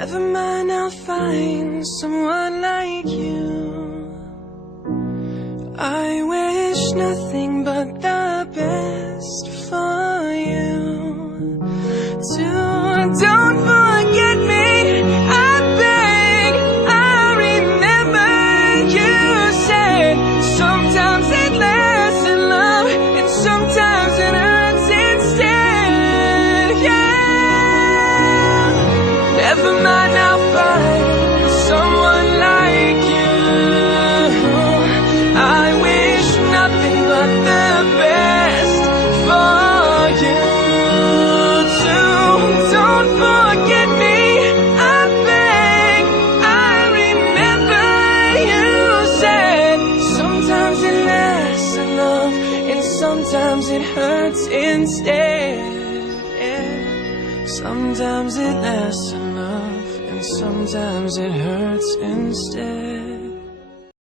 Never mind, I'll find someone like you. I wish nothing but the best for you. Don't forget me, I beg. I remember you said sometimes it lasts in love and sometimes it hurts instead. Yeah. Never mind, I'll find someone like you. I wish nothing but the best for you too. Don't forget me, I beg. I remember you said sometimes it lasts in love and sometimes it hurts instead. Yeah. Sometimes it lasts in love and sometimes it hurts instead.